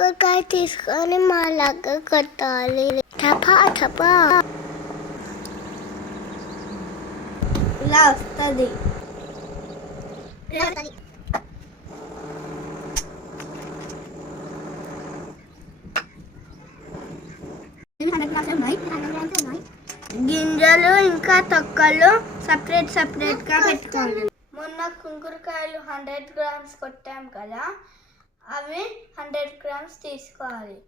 కుంకుడుకాయ తీసుకొని మాలాగా కట్టాలి. టపా టపా. ఇలా వస్తుంది. గింజలు ఇంకా తొక్కలు సపరేట్ సపరేట్గా పెట్టుకోండి మొన్న కుంకురకాయలు హండ్రెడ్ గ్రామ్స్ కొట్టాం కదా. అవి హండ్రెడ్ గ్రామ్స్ తీసుకోవాలి.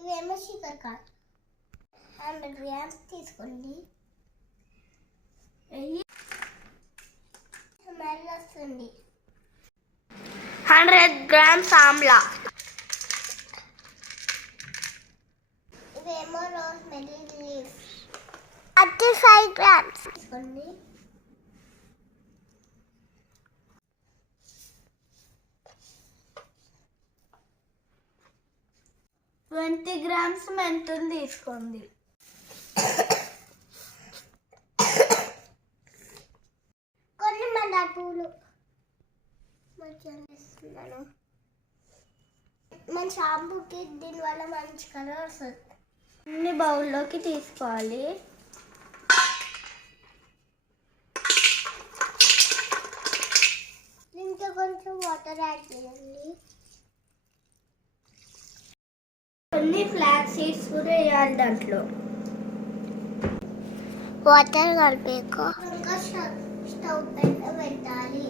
ఇవేమో షుగర్ కాదు హండ్రెడ్ గ్రామ్స్ తీసుకోండి. స్మెల్ వస్తుంది. హండ్రెడ్ గ్రామ్స్ ఆమ్లా. గ్రామ్స్ ట్వంటీ గ్రామ్స్ మెంతులు తీసుకోండి. కొన్ని మన పూలు మంచిగా మన షాంపూకి దీనివల్ల మంచి కలర్ వస్తుంది అన్ని బౌల్లోకి తీసుకోవాలి దీంట్లో కొంచెం వాటర్ యాడ్ చేయండి. కొన్ని ఫ్లాక్ సీడ్స్ కూడా వేయాలి దాంట్లో. వాటర్ కలిపాక. ఇంకా స్టవ్ పైన పెట్టాలి.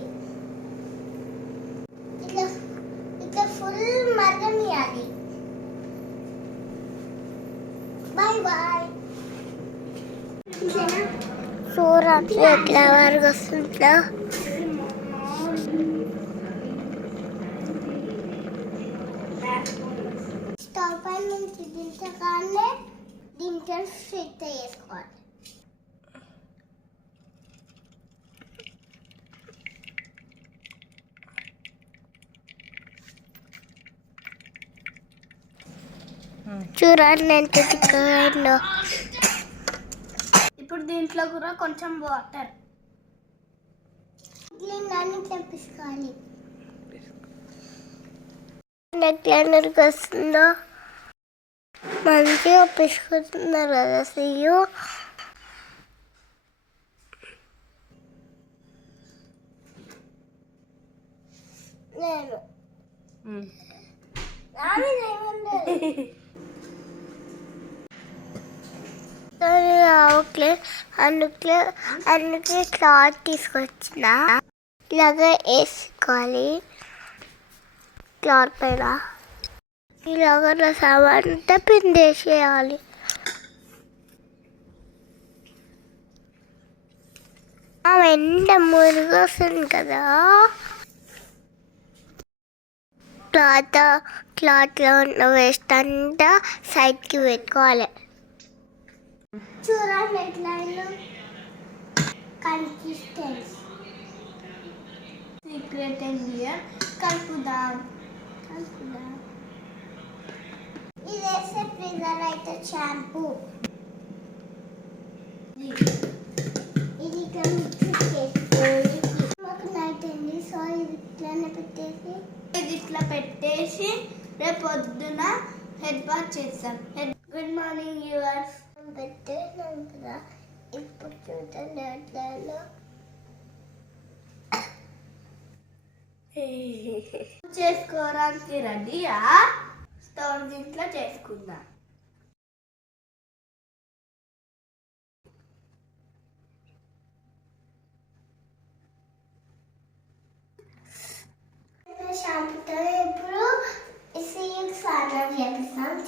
ఇట్లా ఇట్లా ఫుల్ మరగనియాలి బాయ్ బాయ్ చూడండి ఎట్లా వరకు వస్తుందా స్టవ్ పైన నుంచి దించగానే దీంట్లో ఫిట్ చేసుకోవాలి చూడండి ఎంత ఇప్పుడు దీంట్లో కూడా కొంచెం వాటర్. దాన్ని తెప్పించుకోవాలి. నెక్లైనర్కి వస్తుందో? మంచిగా పిసుకుతున్నారు కదా సీయు నేను ఓకే అందుకే అందుకే క్లాత్ తీసుకొచ్చిన. ఇలాగా వేసుకోవాలి క్లాత్ పైన ఇలాగ రసం అంతా పిండేసేయాలి ఆ వెంట మురుగు కదా. క్లాత్ క్లాత్లో ఉన్న వేస్ట్ అంతా సైడ్కి పెట్టుకోవాలి. చూడండి ఎట్లా కన్సిస్టెన్సీ సీక్రెట్ ఇండియా కలుపుదాం. కలుపుదాం. వేసే అయితే షాంపూ. ఇది ఇట్లా మిక్స్ చేసుకోవాలి మాకు నైట్ అయింది సో ఇది ఇట్లానే పెట్టేసి ఇది ఇట్లా పెట్టేసి రేపు పొద్దున హెడ్ బాత్ చేస్తాం. హెడ్ గుడ్ మార్నింగ్ యువర్స్ పెట్టేసాం కదా ఇప్పుడు చూడండి ఎట్లా చేసుకోవడానికి రెడీయా? స్టవ్ దీంట్లో చేసుకుందాం.